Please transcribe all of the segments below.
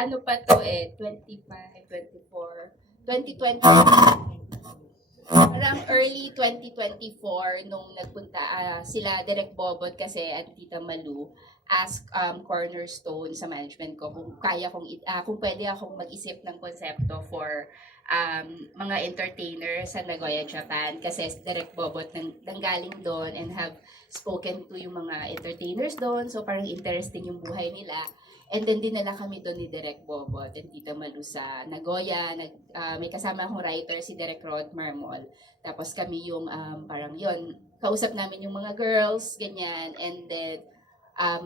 ano pa to 25, 24, 2020. Parang early 2024 nung nagpunta sila Direk Bobot kasi at Tita Malu ask Cornerstone sa management ko kung kaya kung pwede akong mag-isip ng konsepto for mga entertainer sa Nagoya, Japan kasi Direk Bobot nanggaling doon and have spoken to yung mga entertainers doon, so parang interesting yung buhay nila. And then dinala kami doon ni Direk Bobot and Tita Malu sa Nagoya. May kasama akong writer si Direk Rod Marmol. Tapos kami yung parang yon kausap namin yung mga girls, ganyan. And then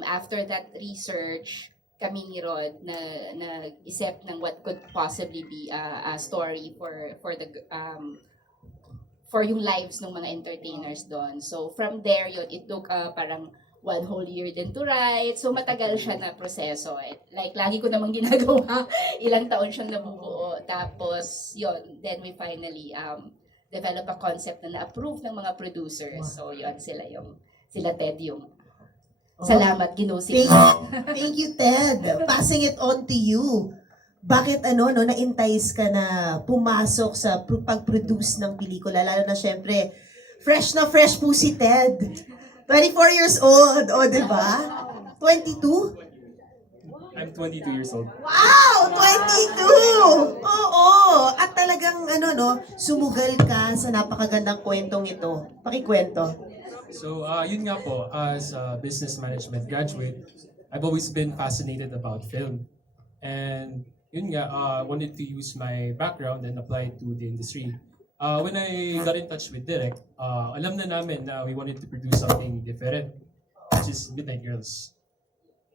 after that research, kami ni Rod na nag-isip ng what could possibly be a story for yung lives ng mga entertainers doon. So from there, yun, it took parang 1 whole year din to write. So matagal siya na proseso. Like lagi ko namang ginagawa, ilang taon siyang nabubuo. Tapos yun, then we finally develop a concept na na-approve ng mga producers. So yun, sila Ted yung salamat, ginusin. Thank you, Ted. Passing it on to you. Bakit na-entice ka na pumasok sa pag-produce ng pelikula? Lalo na syempre, fresh po si Ted. 24 years old, di ba? 22? I'm 22 years old. Wow! 22! Oo! At talagang, sumugal ka sa napakagandang kwentong ito. Pakikwento. So, yun nga po, as a business management graduate, I've always been fascinated about film. And yun nga, wanted to use my background and apply it to the industry. When I got in touch with Direk, alam na namin na we wanted to produce something different, which is Midnight Girls.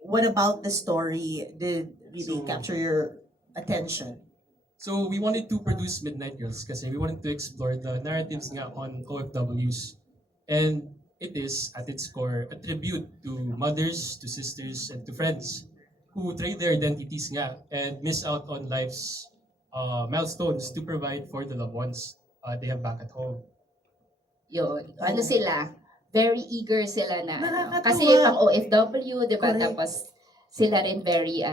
What about the story did really capture your attention? So we wanted to produce Midnight Girls kasi we wanted to explore the narratives nga on OFWs. And it is, at its core, a tribute to mothers, to sisters, and to friends who trade their identities nga and miss out on life's milestones to provide for the loved ones they have back at home. Yun. Ano sila? Very eager sila na. Nakakatuwa. Kasi pang OFW, di ba? Correct. Tapos sila rin very,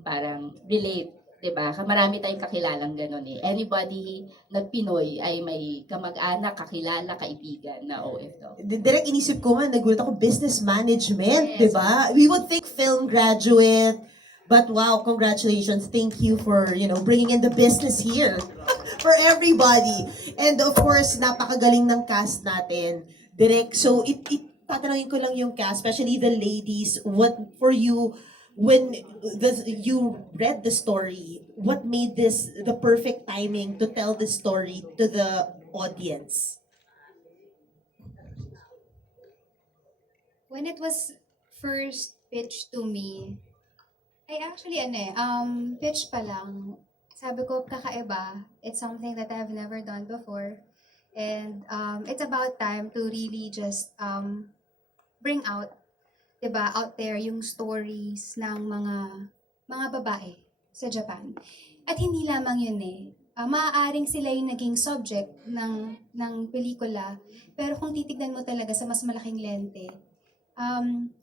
parang relate. Di ba? Marami tayong kakilalang ganun eh. Anybody na Pinoy ay may kamag-anak, kakilala, kaibigan na OFW. Direct inisip ko nga, nagulat ako, business management, Yes. di ba? We would think film graduate, but wow, congratulations. Thank you for, bringing in the business here for everybody. And of course, napakagaling ng cast natin. Direct, so tatanungin ko lang yung cast, especially the ladies, what for you, when you read the story, what made this the perfect timing to tell the story to the audience? When it was first pitched to me, I actually, pitch pa lang. Sabi ko, kakaiba. It's something that I've never done before. And it's about time to really just bring out, diba, out there yung stories ng mga babae sa Japan. At hindi lamang yun maaaring sila yung naging subject ng pelikula, pero kung titignan mo talaga sa mas malaking lente,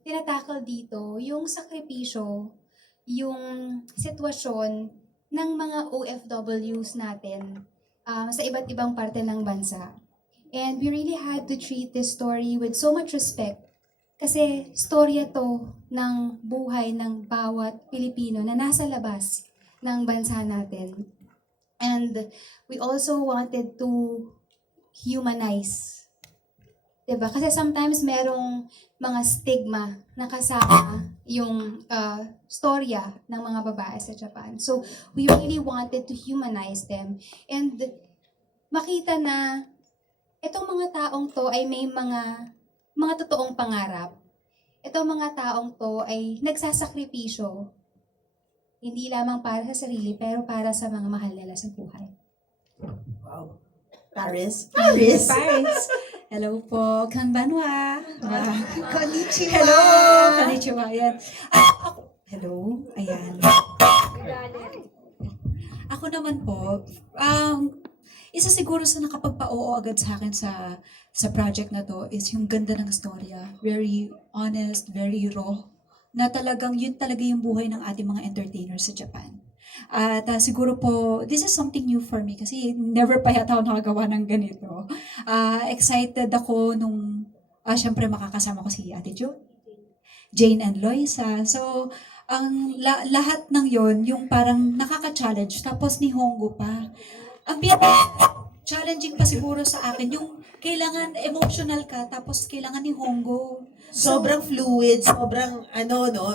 tinatakal dito yung sakripisyo, yung sitwasyon ng mga OFWs natin sa iba't ibang parte ng bansa. And we really had to treat this story with so much respect kasi storya to ng buhay ng bawat Pilipino na nasa labas ng bansa natin. And we also wanted to humanize. Diba? Kasi sometimes merong mga stigma na kasama yung storya ng mga babae sa Japan. So, we really wanted to humanize them. And makita na itong mga taong to ay may mga totoong pangarap. Itong mga taong to ay nagsasakripisyo. Hindi lamang para sa sarili, pero para sa mga mahal nila sa buhay. Wow. Paris? Paris. Hello po, Kanbanwa. Konnichiwa! Hello, konnichiwa. Ayan. Hello, ayan. Ako naman po, isa siguro sa nakapagpa-oo agad sa akin sa project na to is yung ganda ng storya. Very honest, very raw. na talagang yun talaga yung buhay ng ating mga entertainers sa Japan. At siguro po, this is something new for me kasi never pa yata ako nakagawa ng ganito. Excited ako nung syempre makakasama ko si Ate Jo, Jane and Loisa. So, ang lahat ng yon yung parang nakaka-challenge. Tapos ni Hongo pa. Ang challenging pa siguro sa akin, yung kailangan emotional ka, tapos kailangan ni Hongo. Sobrang fluid, sobrang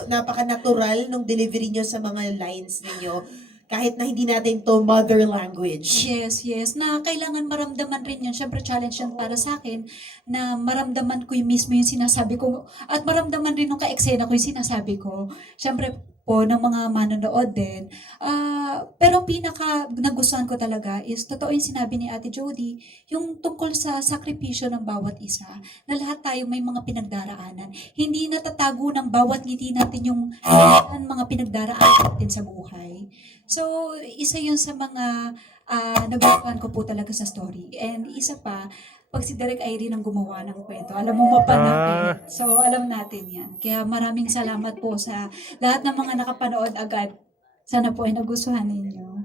napaka-natural nung delivery nyo sa mga lines ninyo. Kahit na hindi natin to mother language. Yes, yes. Na kailangan maramdaman rin yun. Siyempre, challenge yan para sa akin na maramdaman ko yung mismo yung sinasabi ko at maramdaman rin nung ka-eksena ko yung sinasabi ko. Siyempre po, ng mga manonood din. Pero pinaka nagustuhan ko talaga is, totoo yung sinabi ni Ate Jody, yung tungkol sa sakripisyo ng bawat isa, na lahat tayo may mga pinagdaraanan. Hindi natatago ng bawat ngiti natin yung mga pinagdaraanan natin sa buhay. So, isa yun sa mga nagustuhan ko po talaga sa story. And isa pa, pag si Direk Irene ang gumawa ng kwento, alam mo mapanapin. So, alam natin yan. Kaya maraming salamat po sa lahat ng mga nakapanood agad. Sana po ay nagustuhan ninyo.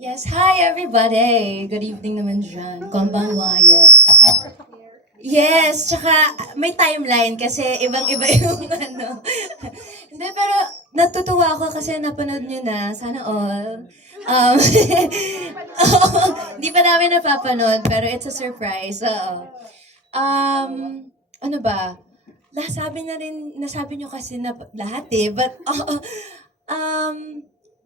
Yes, hi everybody! Good evening naman dyan. Konbanwa, yes. Yes, tsaka may timeline kasi ibang-iba yung ano. Hindi, pero natutuwa ako kasi napanood nyo na. Sana all. Hindi pa namin napapanood, pero it's a surprise. Oo. Ano ba? Nasabi nyo kasi na lahat eh. But,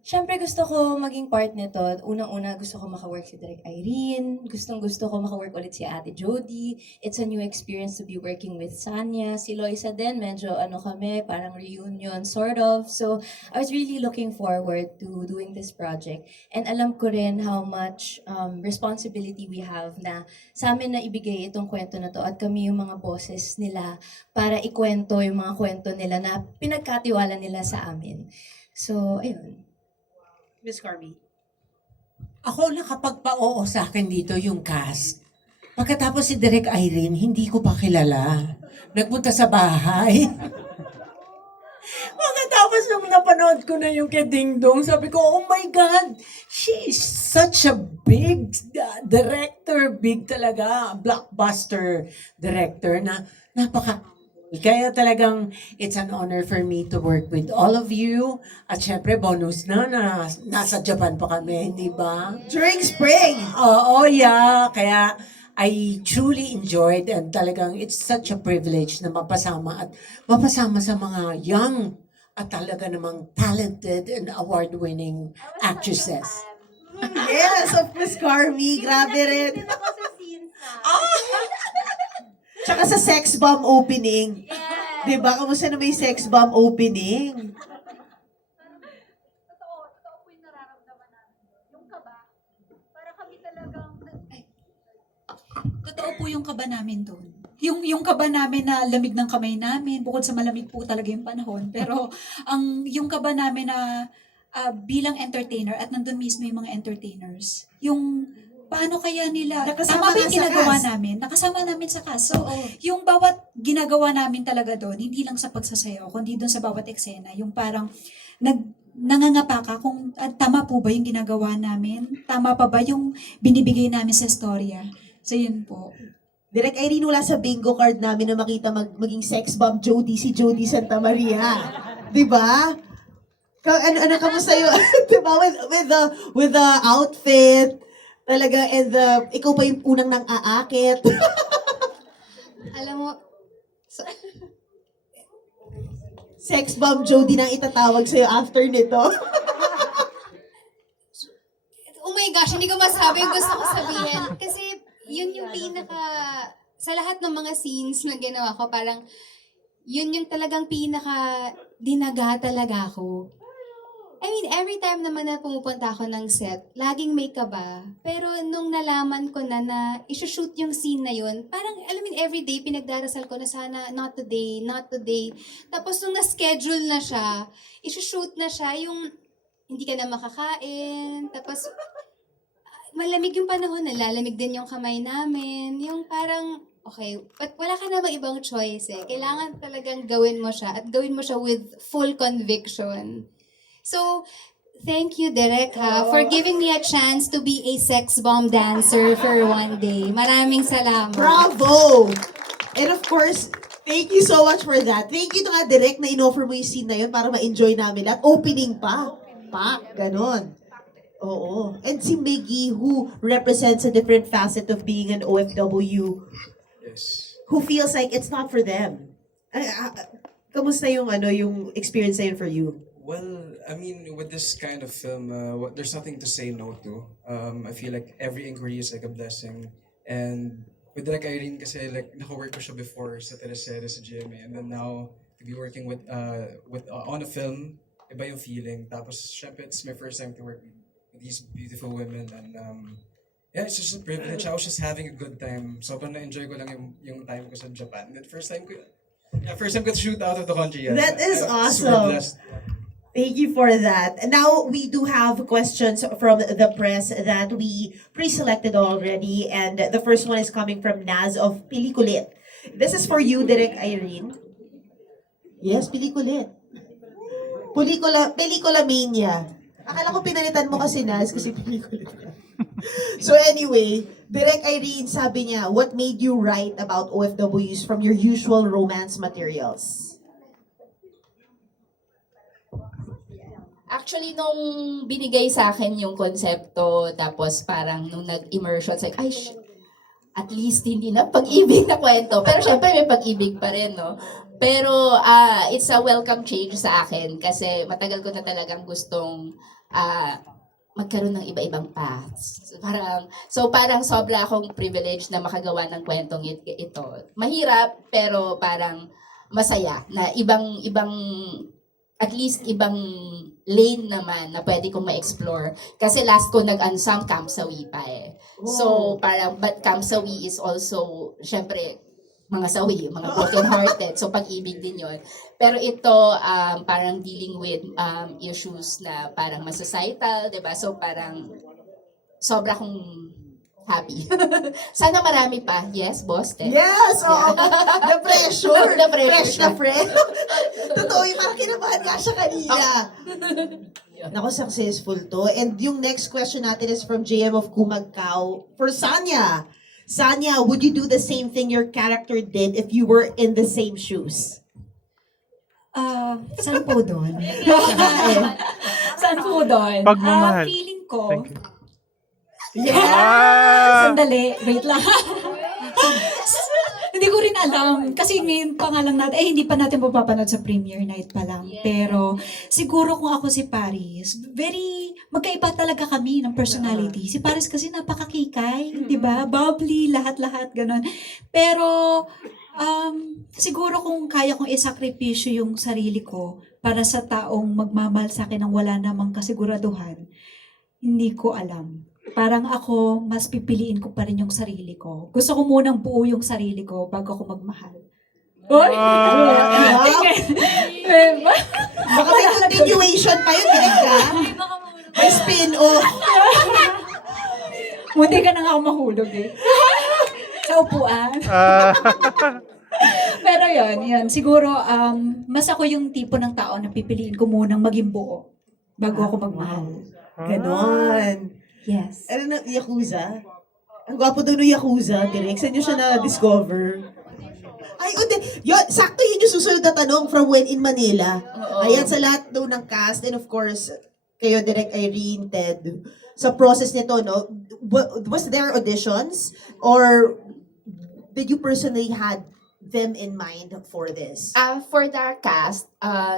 syempre gusto ko maging part nito. Unang-una gusto ko maka-work si Direk Irene. Gustong-gusto ko maka-work ulit si Ate Jody. It's a new experience to be working with Sanya. Si Loisa din, medyo kami, parang reunion, sort of. So, I was really looking forward to doing this project. And alam ko rin how much responsibility we have na sa amin na ibigay itong kwento na to at kami yung mga boses nila para ikwento yung mga kwento nila na pinagkatiwala nila sa amin. So, ayun. Miss Carmi. Ako nakapagpa-oo sa akin dito yung cast. Pagkatapos si Direk Irene, hindi ko pa kilala. Nagpunta sa bahay. Pagkatapos nung napanood ko na yung kay Ding Dong, sabi ko, oh my God, she is such a big director, big talaga, blockbuster director na kaya talagang it's an honor for me to work with all of you. At syempre, bonus na nasa Japan pa kami, di ba? During spring! Oo, yeah. Kaya I truly enjoyed and talagang it's such a privilege na mapasama sa mga young at talaga namang talented and award-winning actresses. Yes, of Miss Carmi. Grabe rin. Tsaka sa sex bomb opening. Diba? Kamusta na may sex bomb opening? Totoo po yung kaba namin doon. Yung kaba namin na lamig ng kamay namin, bukod sa malamig po talaga yung panahon. Pero yung kaba namin na bilang entertainer at nandun mismo yung mga entertainers, yung paano kaya nila, Nakasama tama ba yung na sa ginagawa cast? namin? Nakasama namin sa cast. So, yung bawat ginagawa namin talaga doon, hindi lang sa pagsasayaw, kundi doon sa bawat eksena, yung parang nangangapa ka kung tama po ba yung ginagawa namin? Tama pa ba yung binibigay namin sa storya? So, yun po. Direk Irene, wala sa bingo card namin na makita maging sex bomb Jody, si Jody Santa Maria. Diba? Ano kamusta yun? Diba? With the outfit, talaga, and ikaw pa yung unang nang aakit. Alam mo, Sex bomb Jody nang itatawag sa'yo after nito. oh my gosh, hindi ko masabi yung gusto ko sabihin. Kasi yun yung sa lahat ng mga scenes na ginawa ko, parang yun yung talagang dinaga talaga ako. I mean, every time naman na pumupunta ako ng set, laging may kaba. Pero nung nalaman ko na isushoot yung scene na yun, parang, alam mo, everyday pinagdarasal ko na sana, not today, not today. Tapos nung na-schedule na siya, isushoot na siya, yung hindi ka na makakain, tapos malamig yung panahon, nalalamig din yung kamay namin, yung parang okay, but wala ka namang ibang choice eh. Kailangan talagang gawin mo siya at gawin mo siya with full conviction. So, thank you, Derek, for giving me a chance to be a sex bomb dancer for one day. Maraming salamat. Bravo! And of course, thank you so much for that. Thank you to nga direct na in-offer mo yung scene na yun para ma-enjoy namin lahat. Opening pa. Ganon. Oo. And si Miggy, who represents a different facet of being an OFW, Yes. who feels like it's not for them. Kamusta yung yung experience na yun for you? Well, I mean, with this kind of film, there's nothing to say no to. I feel like every inquiry is like a blessing. And with Direk Irene, kasi like naka-work ko siya before sa teleserye sa GMA, and then now to be working with on a film, iba yung feeling. Tapos syempre it's my first time to work with these beautiful women, and yeah, it's just a privilege. I was just having a good time. Sobrang na-enjoy ko lang yung time ko sa Japan. And first time ko to shoot out of the country. Yeah. That is Super awesome. blessed. Thank you for that. And now we do have questions from the press that we pre-selected already. And the first one is coming from Naz of Pelikulit. This is for you, Direk Irene. Yes, Pelikulit. Pelikula Mania. Akala ko pinalitan mo kasi Naz kasi Pelikulit ka. So anyway, Direk Irene, sabi niya, what made you write about OFWs from your usual romance materials? Actually, nung binigay sa akin yung konsepto, tapos parang nung nag-immersion, it's like, ay, at least hindi na pag-ibig na kwento. Pero syempre may pag-ibig pa rin, no? Pero it's a welcome change sa akin kasi matagal ko na talagang gustong magkaroon ng iba-ibang paths. Parang sobra akong privilege na makagawa ng kwentong ito. Mahirap, pero parang masaya na ibang at least ibang lane naman na pwede kong ma-explore. Kasi last ko nag-unsam Camp Sawi pa eh. So, parang, but Camp Sawi is also, syempre, mga sawi, mga broken-hearted. So, pag-ibig din yon. Pero ito, parang dealing with issues na parang masocietal, di ba? So, parang, sobra kong happy. Sana marami pa. Yes, boss? Ted? Yes! Oo. The pressure. The pressure. Fresh na fresh. Totoo yung parang kinabahan ka siya kanina. Nako, successful to. And yung next question natin is from JM of Kumagkao for Sanya. Sanya, would you do the same thing your character did if you were in the same shoes? Saan po doon? Saan po doon? Pagmamahal. Feeling ko, Thank you. sandali, wait lang. Hindi ko rin alam. Kasi ngayon pa nga lang natin, hindi pa natin mapapanood sa premiere night pa lang. Pero siguro kung ako si Paris, magkaiba talaga kami ng personality. Si Paris kasi napakakikay, di ba? Bubbly, lahat-lahat, ganun. Pero siguro kung kaya kong isakripisyo yung sarili ko para sa taong magmamahal sa akin ng wala namang kasiguraduhan, hindi ko alam. Parang ako, mas pipiliin ko pa rin yung sarili ko. Gusto ko munang buo yung sarili ko bago ako magmahal. Oy! Baka may continuation pa yun, direct ka? May spin-off. Munti ka na nga ako mahulog eh. Sa upuan. Pero yun. Siguro, mas ako yung tipo ng tao na pipiliin ko munang maging buo bago ako magmahal. Ganon. Yes. Ano na, Yakuza? Ang gwapo daw ng Yakuza, direct. Saan nyo siya na-discover? Ay, yun, sakto yun yung susunod na tanong from When in Manila. Oo. Ayan, sa lahat daw ng cast, and of course, kayo, Direk Irene, Ted, sa process nito, no, was there auditions? Or did you personally had them in mind for this? For the cast,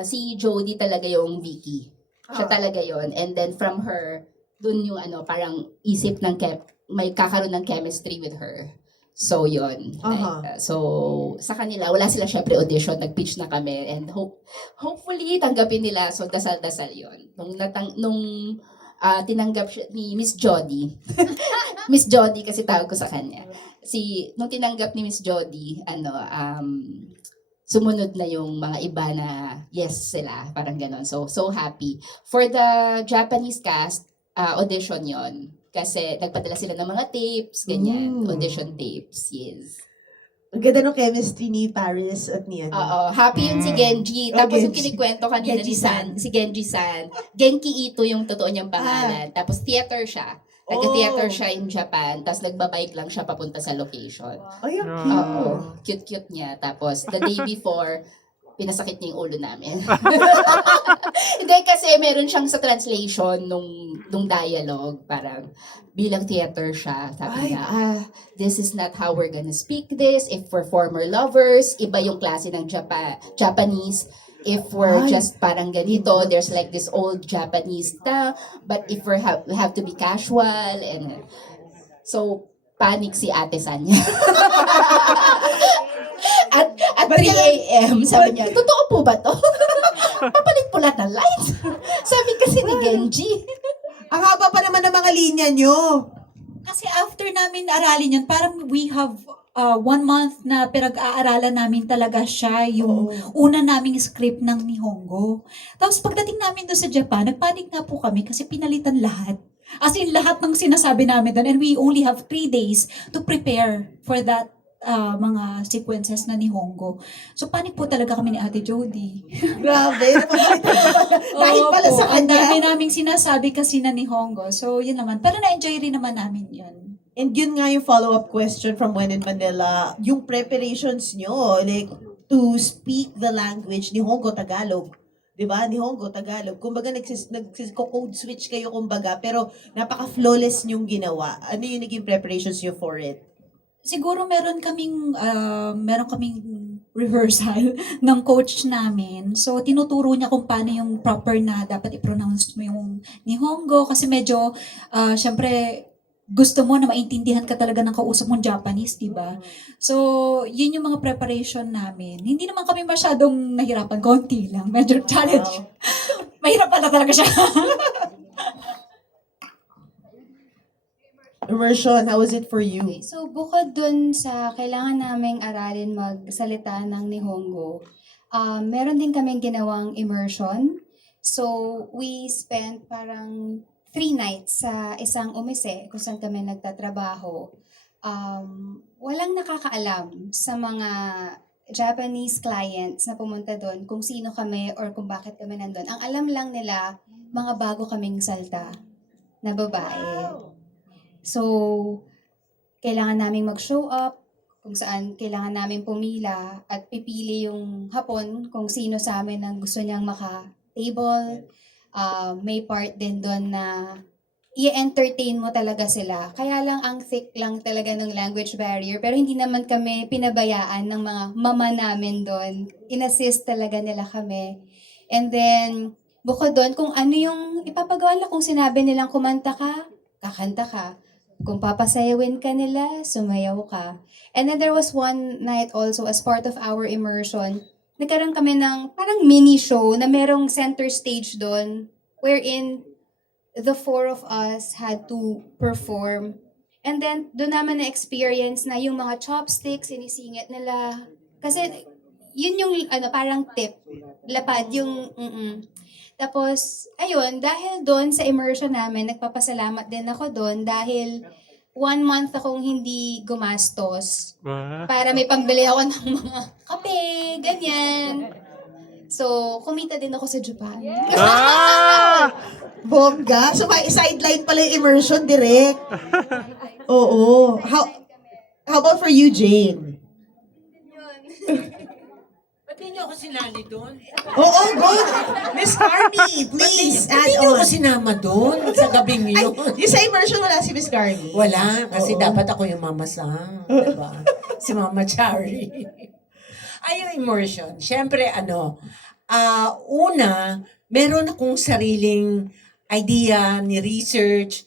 si Jodie talaga yung Vicky. Siya talaga yon. And then from her, dun yung parang isip ng may kakaroon ng chemistry with her. So, yun. So, sa kanila, wala sila syempre audition, nag-pitch na kami, and hopefully, tanggapin nila. So, dasal-dasal yun. Nung tinanggap siya ni Miss Jody, Miss Jody kasi tawag ko sa kanya. Nung tinanggap ni Miss Jody, sumunod na yung mga iba na yes sila, parang ganon. So happy. For the Japanese cast, audition yon. Kasi nagpadala sila ng mga tapes, ganyan. Audition tapes, yes. Ang ganda ng chemistry ni Paris at ni ano. Oo, happy yun si Genji. Tapos yung Genji. kinikwento kanina ni Genji-san. si Genji-san, Genki Ito yung totoo niyang pangalan. Tapos theater siya. Taga-theater Oh. siya in Japan. Tapos nagbabike lang siya papunta sa location. Ay, ang Oo, cute. cute-cute niya. Tapos the day before, pinasakit niya yung ulo namin. Hindi kasi meron siyang sa translation nung dialogue, parang bilang theater siya. Sabi niya, this is not how we're gonna speak this. If we're former lovers, iba yung klase ng Japanese. If we're just parang ganito, there's like this old Japanese ta. But if we have to be casual and so panic si Ate Sanya. at 3 a.m. sabi niya, totoo po ba to? Papalit po lahat ng lights. Sabi kasi ni Genji. Ang haba pa naman ng mga linya nyo. Kasi after namin aralin yun, parang we have 1 month na pinag-aaralan namin talaga siya, yung una naming script ng Nihongo. Tapos pagdating namin doon sa Japan, nagpanik nga po kami kasi pinalitan lahat. As in, lahat ng sinasabi namin doon. And we only have 3 days to prepare for that mga sequences na Nihongo. So, panik po talaga kami ni Ate Jody. Grabe. Dahil pala Opo, sa ang dami kanya. naming sinasabi kasi na Nihongo. So, yun naman. Pero na-enjoy rin naman namin yun. And yun nga yung follow-up question from When in Manila. Yung preparations nyo, like, to speak the language, Nihongo, Tagalog. Diba? Nihongo, Tagalog. Kumbaga, nagko-code switch kayo, kumbaga, pero napaka-flawless nyong ginawa. Ano yung naging preparations nyo for it? Siguro meron kaming rehearsal ng coach namin. So, tinuturo niya kung paano yung proper na dapat i-pronounce mo yung Nihongo. Kasi medyo, syempre, gusto mo na maintindihan ka talaga ng kausap mong Japanese, di ba? So, yun yung mga preparation namin. Hindi naman kami masyadong nahirapan, konti lang. Medyo challenge. Mahirap pala talaga siya. Immersion, how was it for you? Okay, so bukod dun sa kailangan naming aralin magsalita ng Nihongo, meron din kaming ginawang immersion. So, we spent parang 3 nights sa isang umise kung saan kami nagtatrabaho. Walang nakakaalam sa mga Japanese clients na pumunta doon kung sino kami or kung bakit kami nandun. Ang alam lang nila, mga bago kaming salta na babae. So, kailangan naming mag-show up, kung saan kailangan namin pumila at pipili yung hapon kung sino sa amin ang gusto niyang maka-table. May part din doon na i-entertain mo talaga sila. Kaya lang ang thick lang talaga ng language barrier. Pero hindi naman kami pinabayaan ng mga mama namin doon. In-assist talaga nila kami. And then, bukod doon, kung ano yung ipapagawa nila, kung sinabi nilang kumanta ka, kakanta ka. Kung papasayawin ka nila, sumayaw ka. And then there was one night also as part of our immersion, nagkaroon kami ng parang mini show na merong center stage doon wherein the 4 of us had to perform. And then doon naman na-experience na yung mga chopsticks, sinisingit nila. Kasi yun yung parang tip. Lapad yung Tapos, ayun, dahil doon sa immersion namin, nagpapasalamat din ako doon dahil 1 month akong hindi gumastos para may pambili ako ng mga kape, ganyan. So, kumita din ako sa Japan. Bongga. So, may sideline pala yung immersion direct. Oo. How about for you, Jane? Ba't hindi niyo ako sinali doon? Oo, good. Miss Carmi, please Ba't add hindi niyo on. ako sinama doon sa gabing Ay, yun? yung sa immersion wala si Miss Carmi. Wala, kasi Oo. dapat ako yung mamasang, diba? Si Mama Chari. Ay, yung immersion. Siyempre, una, meron akong sariling idea ni research.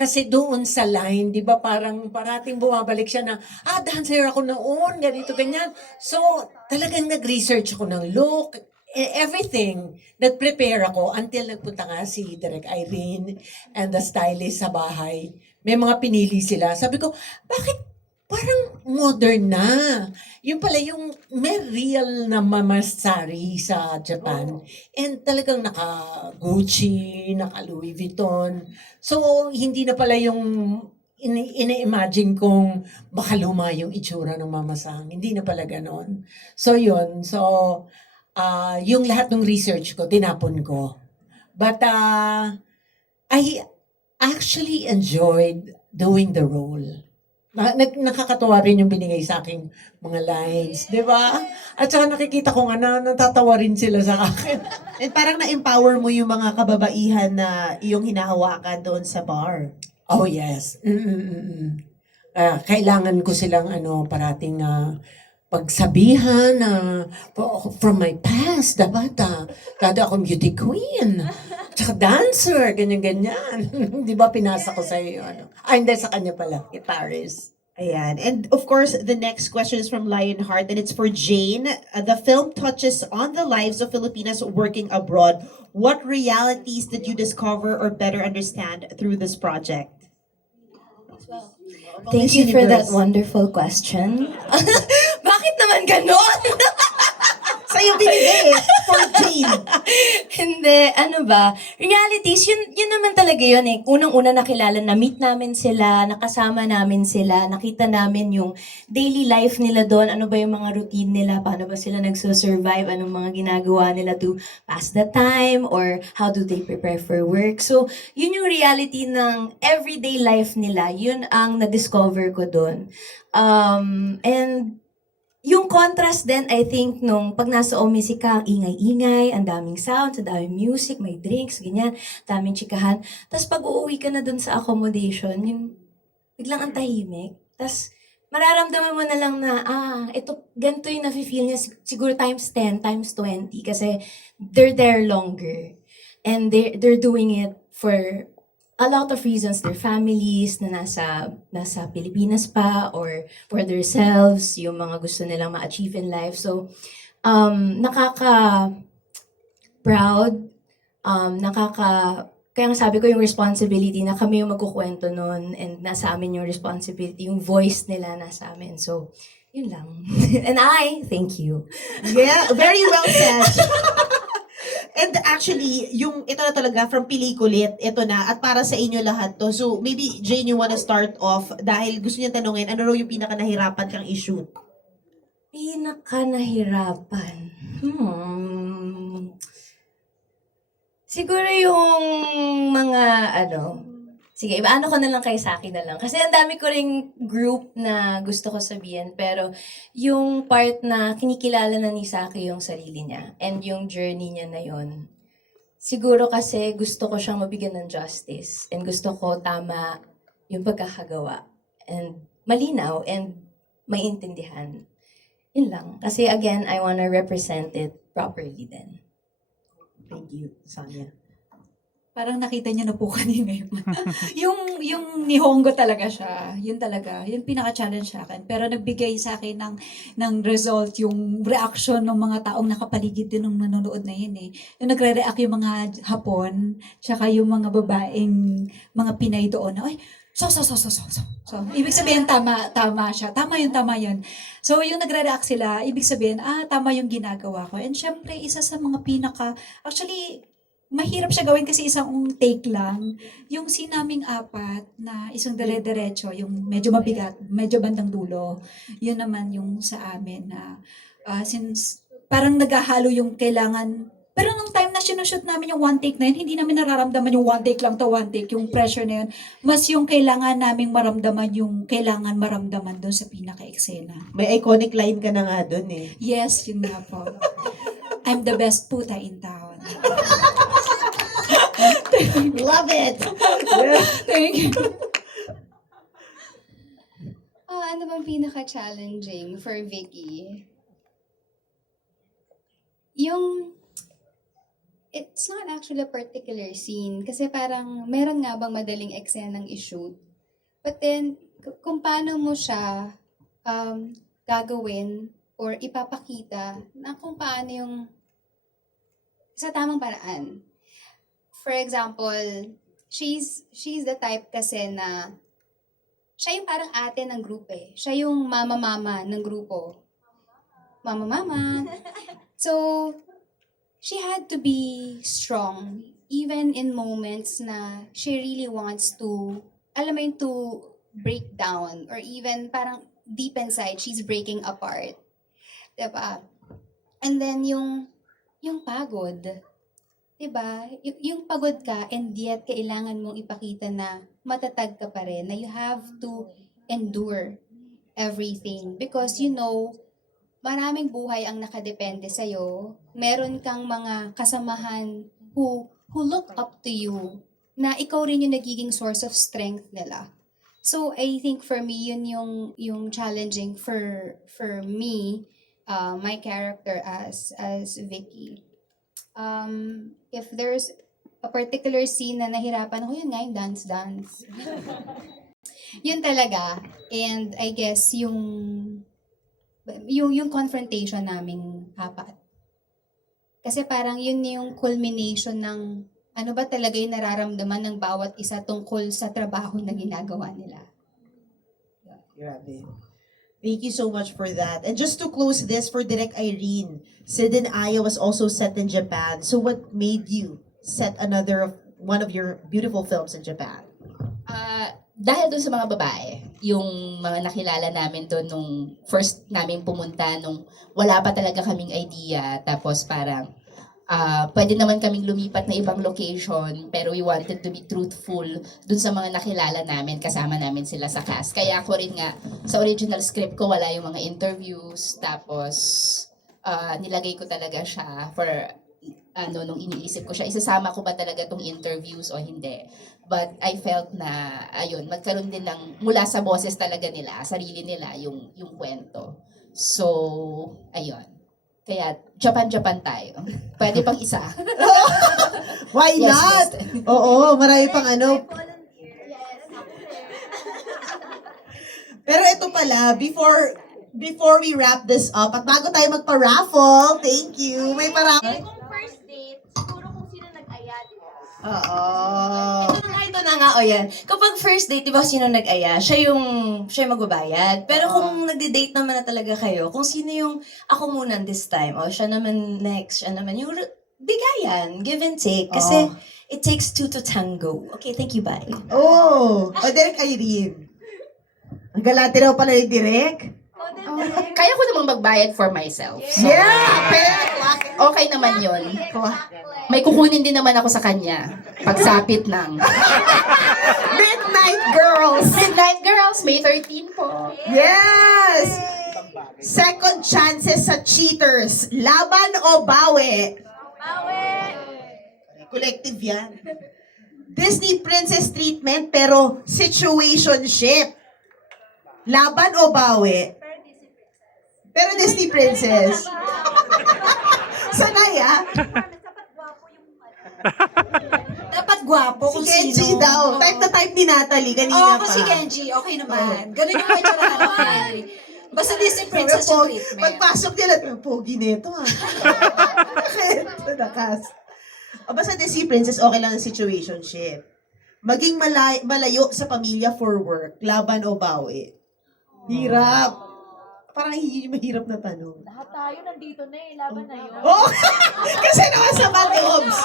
Kasi doon sa line, di ba parang parating bumabalik siya na, dancer ako noon, ganito, ganyan. So, talagang nag-research ako ng look, everything. Nag-prepare ako until nagpunta nga si Direk Irene and the stylist sa bahay. May mga pinili sila. Sabi ko, bakit parang modern na? Yung pala yung may real na mamasari sa Japan. And talagang naka Gucci, naka Louis Vuitton. So, hindi na pala yung ini-imagine kong baka luma yung itsura ng Mama Sang. Hindi na pala ganon. So yun. So, yung lahat ng research ko, tinapon ko. But I actually enjoyed doing the role. Nakakatawa rin yung binigay sa aking mga lines, di ba? At saka nakikita ko nga na natatawa rin sila sa akin. And parang na-empower mo yung mga kababaihan na iyong hinahawakan doon sa bar. Oh, yes. Kailangan ko silang parating pagsabihan from my past, dapat dati akong beauty queen. Tsaka dancer, ganyan-ganyan. Di ba pinasa ko sa iyo? Hindi, sa kanya pala, kay Paris. Ayan. And of course, the next question is from Lionheart, and it's for Jane. The film touches on the lives of Filipinas working abroad. What realities did you discover or better understand through this project? Thank you for that wonderful question. Bakit naman ganon? Sa'yo binigay for Jane. Hindi, ano ba? Realities, yun naman talaga yun eh. Unang-una nakilala, na-meet namin sila, nakasama namin sila, nakita namin yung daily life nila doon, ano ba yung mga routine nila, paano ba sila nagsusurvive, anong mga ginagawa nila to pass the time, or how do they prepare for work. So, yun yung reality ng everyday life nila. Yun ang na-discover ko doon. And yung contrast din, I think, nung pag nasa Omisi ka, ang ingay-ingay, ang daming sounds, ang daming music, may drinks, ganyan, daming chikahan. Tapos pag uuwi ka na dun sa accommodation, yung biglang ang tahimik. Tapos mararamdaman mo na lang na, ito, ganito yung nafe-feel niya, siguro times 10, times 20, kasi they're there longer. And they're doing it for a lot of reasons, their families na nasa Pilipinas pa, or for themselves, yung mga gusto nilang ma-achieve in life. So, nakaka-proud, kaya nga sabi ko yung responsibility na kami yung magkukwento nun, and nasa amin yung responsibility, yung voice nila nasa amin. So, yun lang. And thank you. Yeah, very well said. And actually, ito na talaga, from pelikulit, ito na, at para sa inyo lahat to. So, maybe, Jane, you wanna start off, dahil gusto niya tanungin, ano raw yung pinaka-nahirapan kang i-shoot? Pinaka-nahirapan? Siguro yung mga, sige, ibaano ko na lang kay Saki na lang. Kasi ang dami ko ring group na gusto ko sabihin, pero yung part na kinikilala na ni Saki yung sarili niya, and yung journey niya na yun, siguro kasi gusto ko siyang mabigyan ng justice, and gusto ko tama yung pagkakagawa, and malinaw, and maintindihan. Yun lang. Kasi again, I wanna represent it properly then. Thank you, Sonia. Parang nakita niyo na po kanina yun. yung Nihongo talaga siya. Yun talaga. Yun pinaka-challenge sa akin. Pero nagbigay sa akin ng result, yung reaction ng mga taong nakapaligid din ng nanonood na yun eh. Yung nagre-react yung mga Hapon, tsaka yung mga babaeng, mga Pinay doon na, ay, so. Ibig sabihin, tama siya. Tama yun. So, yung nagre-react sila, ibig sabihin, tama yung ginagawa ko. And syempre, isa sa mga actually, mahirap siya gawin kasi isang take lang. Yung sinaming apat na isang dire-diretso, yung medyo mabigat, medyo bandang dulo, yun naman yung sa amin na since parang naghahalo yung kailangan. Pero nung time na sinushoot namin yung one take na yun, hindi namin nararamdaman yung one take lang to one take, yung pressure na yun. Mas yung kailangan naming maramdaman yung kailangan maramdaman doon sa pinaka-eksena. May iconic line ka na nga doon eh. Yes, yun nga po. I'm the best puta in town. Love it! Thank you. Ano bang pinaka-challenging for Vicky? It's not actually a particular scene kasi parang meron nga bang madaling eksenang i-shoot. But then, kung paano mo siya gagawin or ipapakita na kung paano yung sa tamang paraan. For example, she's the type kasi na siya yung parang ate ng grupo eh. Siya yung mama-mama ng grupo. Mama-mama. So, she had to be strong even in moments na she really wants to, alam mo yun, breakdown or even parang deep inside, she's breaking apart. Diba? And then yung pagod. Diba? Yung pagod ka and yet kailangan mong ipakita na matatag ka pa rin, na you have to endure everything. Because maraming buhay ang nakadepende sa'yo. Meron kang mga kasamahan who look up to you, na ikaw rin yung nagiging source of strength nila. So I think for me, yun yung challenging for me, my character as Vicky. If there's a particular scene na nahirapan ako, yun nga yung dance. Yun talaga. And I guess yung confrontation naming apat. Kasi parang yun yung culmination ng ano ba talaga yung nararamdaman ng bawat isa tungkol sa trabaho na ginagawa nila. Grabe. Thank you so much for that. And just to close this for Direk Irene, Sid and Aya was also set in Japan. So what made you set one of your beautiful films in Japan? Dahil doon sa mga babae, yung mga nakilala namin doon nung first namin pumunta, nung wala pa talaga kaming idea, tapos parang pwede naman kaming lumipat na ibang location, pero we wanted to be truthful doon sa mga nakilala namin, kasama namin sila sa cast. Kaya ako rin nga, sa original script ko, wala yung mga interviews, tapos nilagay ko talaga siya for nung iniisip ko siya, isasama ko ba talaga tong interviews o hindi. But I felt na, ayun, magkaroon din ng, mula sa boses talaga nila, sarili nila, yung kwento. So, ayun. Kaya, Japan tayo. Pwede pang isa. Why Yes, not? yes. Oo, marami pang ano. Pero ito pala, before we wrap this up, at bago tayo magpa-raffle, thank you, may paraffle. Kung first date, siguro kung sino nag-aya, di ba? Oo. Ito na nga, o yan. Kapag first date, di ba sino nag-aya? Siya yung magbabayad. Pero kung nagde-date naman na talaga kayo, kung sino yung ako muna this time, o siya naman next, siya naman yung bigayan, give and take. Kasi it takes two to tango. Okay, thank you, bye. Oh, Direk Irene. Ang galante raw pala ni Direk. Kaya ko namang magbayad for myself. So, okay naman yun. May kukunin din naman ako sa kanya. Pagsapit ng Midnight Girls. Midnight Girls, May 13 po. Yes! Second chances sa cheaters. Laban o bawi? Collective yan. Disney princess treatment pero situationship. Laban o bawi? Pero Disney princess. Sanay ah. Dapat gwapo Si kung Kenji sino. daw. Type na type ni Natalie kanina Oo, pa. si Kenji, okay naman. Ganun yung may tsura ng Kenji. Basta Disney princess yung treatment. Pagpasok nila, pogi nito ah. Ito na cast. O basta Disney princess, okay lang ang situationship. Maging malayo sa pamilya for work, laban o bawi? Hirap. Parang mahirap na tanong. Lahat tayo nandito na eh, laban na yun. Oh! Kasi naman sa Bandobs.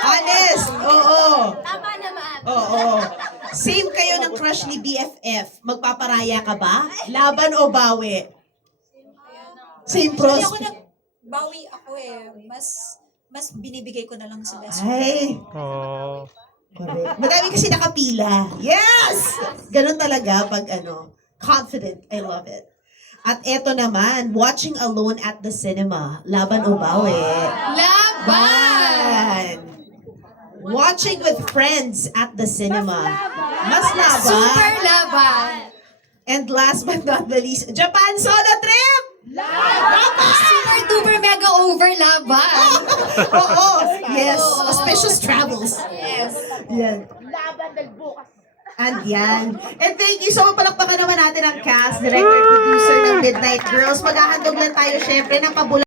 Honest. Oo. Tama naman. Oo. Same kayo ng crush ni BFF. Magpaparaya ka ba? Laban o bawi? Same Hindi pros. ako bawi ako eh. Mas binibigay ko na lang sa best Ay. Correct. Madami kasi nakapila. Yes! Ganun talaga pag confident. I love it. At eto naman, watching alone at the cinema. Laban o bawi? Laban! Watching with friends at the cinema. Mas laban. Super laban! And last but not the least, Japan solo trip! Super duper mega over laban! Oo! Yes! Auspicious travels. Yes. Yan. Laban dahil bukas. And yan. And thank you so much. Palakpakan naman natin ang cast, director, producer ng Midnight Girls. Maghahandog lang tayo syempre ng